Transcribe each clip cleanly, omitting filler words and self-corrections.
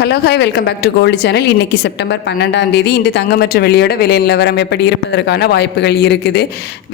Hello hi welcome back to gold channel. இன்றைக்கி September 12ஆம் தேதி. இன்று தங்கம் மற்றும் வெள்ளியோட விலை நிலவரம் எப்படி இருப்பதற்கான வாய்ப்புகள் இருக்குது,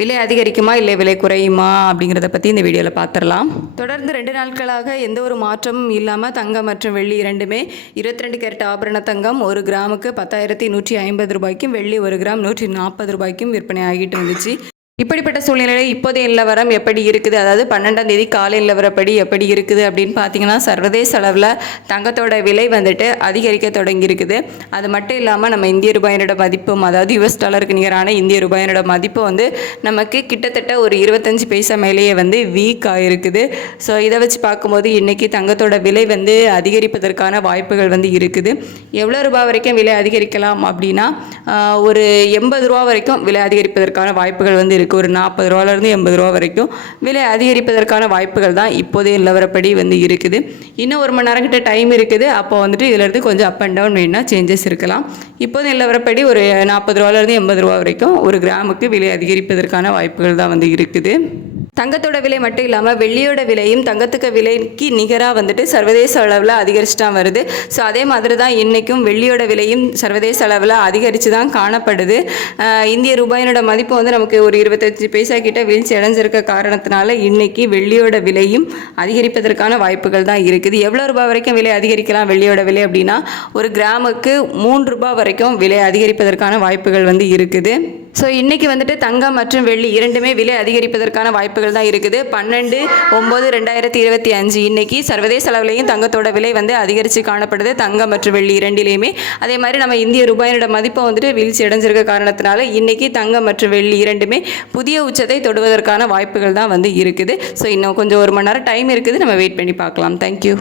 விலை அதிகரிக்குமா இல்லை விலை குறையுமா அப்படிங்கிறத பற்றி இந்த வீடியோவில் பார்த்துடலாம். தொடர்ந்து 2 நாட்களாக எந்த ஒரு மாற்றமும் இல்லாமல் தங்கம் மற்றும் வெள்ளி இரண்டுமே 22 கேரட் ஆபரண தங்கம் 1 கிராமுக்கு 10,150 ரூபாய்க்கும், வெள்ளி 1 கிராம் 140 ரூபாய்க்கும் விற்பனை ஆகிட்டு வந்துச்சு. இப்படிப்பட்ட சூழ்நிலையில் இப்போதைய நிலவரம் எப்படி இருக்குது, அதாவது 12ஆம் தேதி காலை நிலவரப்படி எப்படி இருக்குது அப்படின்னு பார்த்தீங்கன்னா, சர்வதேச அளவில் தங்கத்தோட விலை வந்துட்டு அதிகரிக்க தொடங்கியிருக்குது. அது மட்டும் இல்லாமல் நம்ம இந்திய ரூபாயினோட மதிப்பும், அதாவது US டாலருக்கு நிகரான இந்திய ரூபாயினோட மதிப்பு வந்து நமக்கு கிட்டத்தட்ட ஒரு 25 பைசா மேலேயே வந்து வீக் ஆகிருக்குது. ஸோ இதை வச்சு பார்க்கும்போது இன்றைக்கி தங்கத்தோட விலை வந்து அதிகரிப்பதற்கான வாய்ப்புகள் வந்து இருக்குது. எவ்வளோ ரூபாய் வரைக்கும் விலை அதிகரிக்கலாம் அப்படின்னா, ஒரு 80 ரூபா வரைக்கும் விலை அதிகரிப்பதற்கான வாய்ப்புகள் வந்து இருக்குது. ஒரு 40 ரூபாயிலிருந்து 80 ரூபா வரைக்கும் விலை அதிகரிப்பதற்கான வாய்ப்புகள் தான் இப்போதைய நிலவரப்படி வந்து இருக்குது. இன்னும் 1 மணி நேரம் கிட்ட டைம் இருக்குது. அப்போ வந்துட்டு இதிலிருந்து கொஞ்சம் அப் அண்ட் டவுன் வேணும்னா சேஞ்சஸ் இருக்கலாம். இப்போதைய நிலவரப்படி ஒரு 40 ரூபாயிலிருந்து 80 ரூபா வரைக்கும் ஒரு கிராமுக்கு விலை அதிகரிப்பதற்கான வாய்ப்புகள் தான் வந்து இருக்குது. தங்கத்தோட விலை மட்டும் இல்லாமல் வெள்ளியோட விலையும் தங்கத்துக்கு விலைக்கு நிகராக வந்துட்டு சர்வதேச அளவில் அதிகரிச்சு தான் வருது. ஸோ அதே மாதிரி தான் இன்றைக்கும் வெள்ளியோட விலையும் சர்வதேச அளவில் அதிகரித்து தான் காணப்படுது. இந்திய ரூபாயினோட மதிப்பு வந்து நமக்கு ஒரு 25 பைசா கிட்ட வீழ்ச்சி அடைஞ்சிருக்க காரணத்தினால இன்றைக்கி வெள்ளியோட விலையும் அதிகரிப்பதற்கான வாய்ப்புகள் தான் இருக்குது. எவ்வளோ ரூபாய் வரைக்கும் விலை அதிகரிக்கலாம் வெள்ளியோட விலை அப்படின்னா, ஒரு கிராமுக்கு 3 ரூபாய் வரைக்கும் விலை அதிகரிப்பதற்கான வாய்ப்புகள் வந்து இருக்குது. ஸோ இன்றைக்கி வந்துட்டு தங்கம் மற்றும் வெள்ளி இரண்டுமே விலை அதிகரிப்பதற்கான வாய்ப்புகள் தான் இருக்குது. 12/9/2025 இன்றைக்கி சர்வதேச அளவிலையும் தங்கத்தோட விலை வந்து அதிகரித்து காணப்படுது, தங்கம் மற்றும் வெள்ளி இரண்டிலையுமே. அதே மாதிரி நம்ம இந்திய ரூபாயினோட மதிப்பை வந்துட்டு வீழ்ச்சி அடைஞ்சிருக்க காரணத்தினால இன்றைக்கி தங்கம் மற்றும் வெள்ளி இரண்டுமே புதிய உச்சத்தை தொடுவதற்கான வாய்ப்புகள் தான் வந்து இருக்குது. ஸோ இன்னும் கொஞ்சம் 1 மணி நேரம் டைம் இருக்குது, நம்ம வெயிட் பண்ணி பார்க்கலாம். தேங்க்யூ.